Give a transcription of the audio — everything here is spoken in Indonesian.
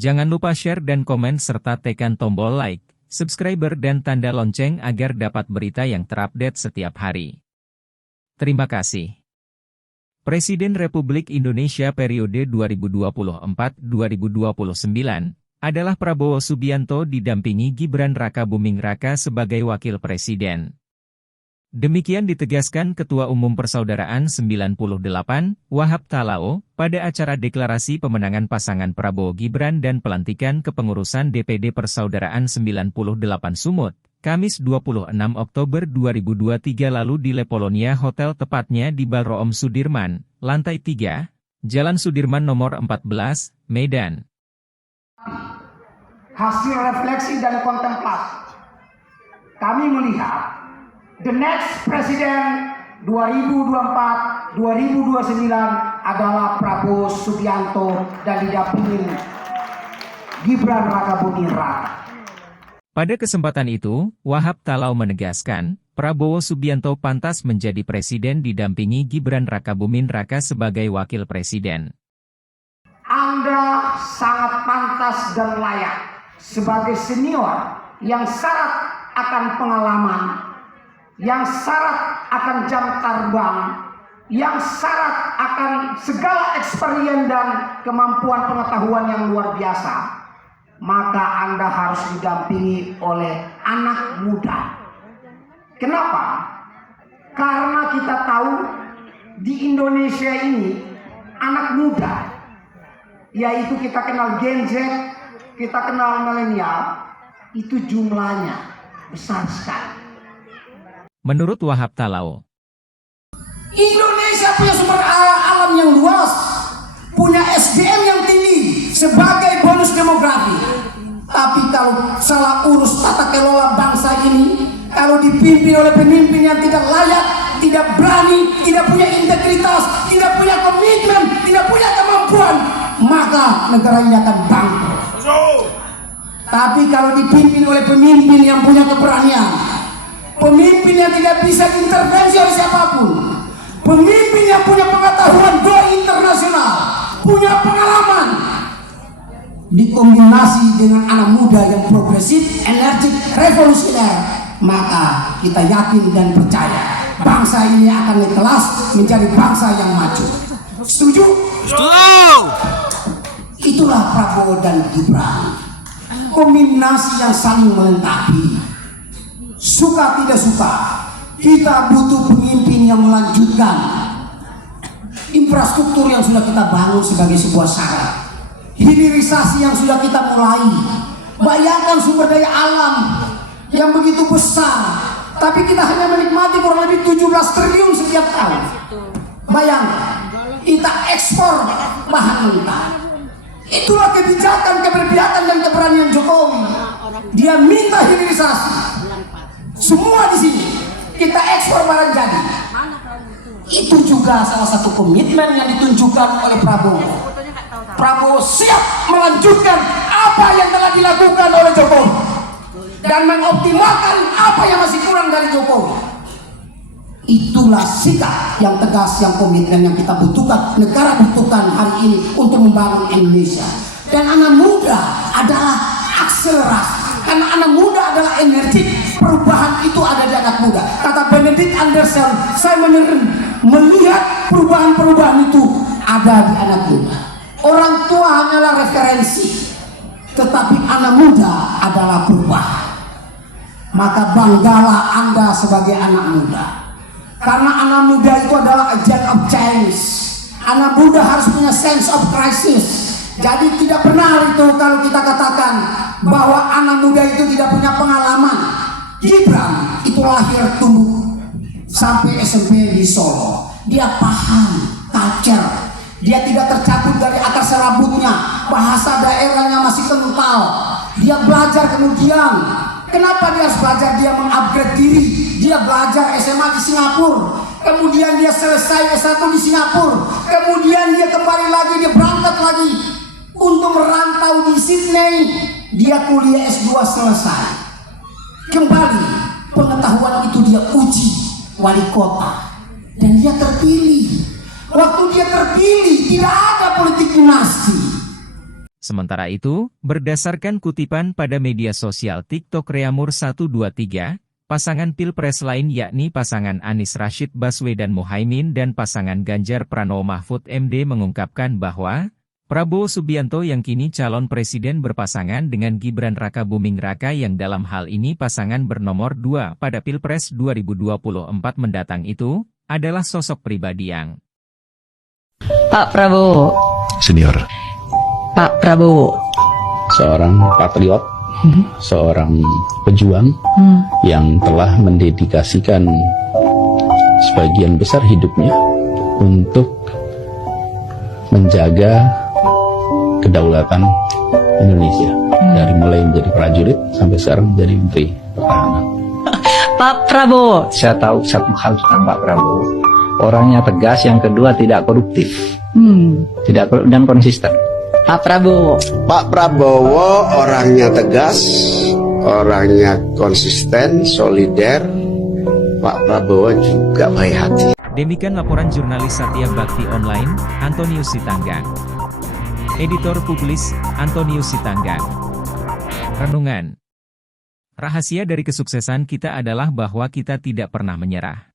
Jangan lupa share dan komen serta tekan tombol like, subscriber dan tanda lonceng agar dapat berita yang terupdate setiap hari. Terima kasih. Presiden Republik Indonesia periode 2024-2029 adalah Prabowo Subianto didampingi Gibran Rakabuming Raka sebagai Wakil Presiden. Demikian ditegaskan Ketua Umum Persaudaraan 98, Wahab Talao, pada acara deklarasi pemenangan pasangan Prabowo Gibran dan pelantikan kepengurusan DPD Persaudaraan 98 Sumut, Kamis 26 Oktober 2023 lalu di Le Polonia Hotel, tepatnya di Balroom Sudirman, lantai 3, Jalan Sudirman nomor 14, Medan. Hasil refleksi dan kontemplasi, kami melihat the next Presiden 2024-2029 adalah Prabowo Subianto dan didampingi Gibran Rakabuming Raka. Pada kesempatan itu, Wahab Talao menegaskan, Prabowo Subianto pantas menjadi presiden didampingi Gibran Rakabuming Raka sebagai wakil presiden. Anda sangat pantas dan layak sebagai senior yang syarat akan pengalaman, yang syarat akan jam terbang, yang syarat akan segala experience dan kemampuan pengetahuan yang luar biasa, maka Anda harus didampingi oleh anak muda. Kenapa? Karena kita tahu di Indonesia ini anak muda, yaitu kita kenal Gen Z, kita kenal milenial, itu jumlahnya besar sekali. Menurut Wahab Talao, Indonesia punya sumber alam yang luas, punya SDM yang tinggi sebagai bonus demografi. Tapi kalau salah urus tata kelola bangsa ini, kalau dipimpin oleh pemimpin yang tidak layak, tidak berani, tidak punya integritas, tidak punya komitmen, tidak punya kemampuan, maka negara ini akan bangkrut. Tapi kalau dipimpin oleh pemimpin yang punya keberanian, pemimpin yang tidak bisa diintervensi oleh siapapun, pemimpin yang punya pengetahuan go internasional, punya pengalaman, dikombinasi dengan anak muda yang progresif, energik, revolusioner, maka kita yakin dan percaya bangsa ini akan naik kelas menjadi bangsa yang maju. Setuju? Setuju. Itulah Prabowo dan Gibran, kombinasi yang saling melengkapi. Suka tidak suka, kita butuh pemimpin yang melanjutkan infrastruktur yang sudah kita bangun sebagai sebuah syarat, hilirisasi yang sudah kita mulai. Bayangkan sumber daya alam yang begitu besar, tapi kita hanya menikmati kurang lebih 17 triliun setiap tahun. Bayangkan, kita ekspor bahan mentah. Itulah kebijakan, keberpihakan dan keberanian Jokowi. Dia minta hilirisasi. Semua di sini kita ekspor barang jadi. Itu juga salah satu komitmen yang ditunjukkan oleh Prabowo. Prabowo siap melanjutkan apa yang telah dilakukan oleh Jokowi dan mengoptimalkan apa yang masih kurang dari Jokowi. Itulah sikap yang tegas, yang komitmen yang kita butuhkan, negara butuhkan hari ini untuk membangun Indonesia. Dan anak muda adalah akselerasi, karena anak muda adalah energi. Perubahan itu ada di anak muda. Kata Benedict Anderson, saya melihat perubahan-perubahan itu ada di anak muda. Orang tua hanyalah referensi, tetapi anak muda adalah perubahan. Maka banggalah Anda sebagai anak muda, karena anak muda itu adalah agent of change. Anak muda harus punya sense of crisis. Jadi tidak benar itu kalau kita katakan bahwa anak muda itu tidak punya pengalaman. Gibran itu lahir tumbuh sampai SMP di Solo. Dia paham culture. Dia tidak tercabut dari akar serabutnya. Bahasa daerahnya masih kental. Dia belajar kemudian. Kenapa dia harus belajar? Dia mengupgrade diri. Dia belajar SMA di Singapura. Kemudian dia selesai S1 di Singapura. Kemudian dia kembali lagi, dia berangkat lagi untuk merantau di Sydney. Dia kuliah S2 selesai. Kembali pengetahuan itu dia uji wali kota. Dan dia terpilih. Waktu dia terpilih tidak ada politik dinasti. Sementara itu, berdasarkan kutipan pada media sosial TikTok Reamur 123, pasangan Pilpres lain yakni pasangan Anies Rashid Baswedan Muhaimin dan pasangan Ganjar Pranowo Mahfud MD mengungkapkan bahwa Prabowo Subianto yang kini calon presiden berpasangan dengan Gibran Rakabuming Raka yang dalam hal ini pasangan bernomor 2 pada Pilpres 2024 mendatang itu, adalah sosok pribadi yang Pak Prabowo. Senior. Pak Prabowo. Seorang patriot, seorang pejuang yang telah mendedikasikan sebagian besar hidupnya untuk menjaga kedaulatan Indonesia. Dari mulai menjadi prajurit sampai sekarang menjadi Menteri Pertahanan. Pak Prabowo. Saya tahu satu hal tentang Pak Prabowo. Orangnya tegas, yang kedua tidak koruptif, tidak dan konsisten. Pak Prabowo. Pak Prabowo orangnya tegas, orangnya konsisten, solider. Pak Prabowo juga baik hati. Demikian laporan jurnalis Satya Bakti Online, Antonius Sitanggang. Editor Publis, Antonius Sitanggang. Renungan. Rahasia dari kesuksesan kita adalah bahwa kita tidak pernah menyerah.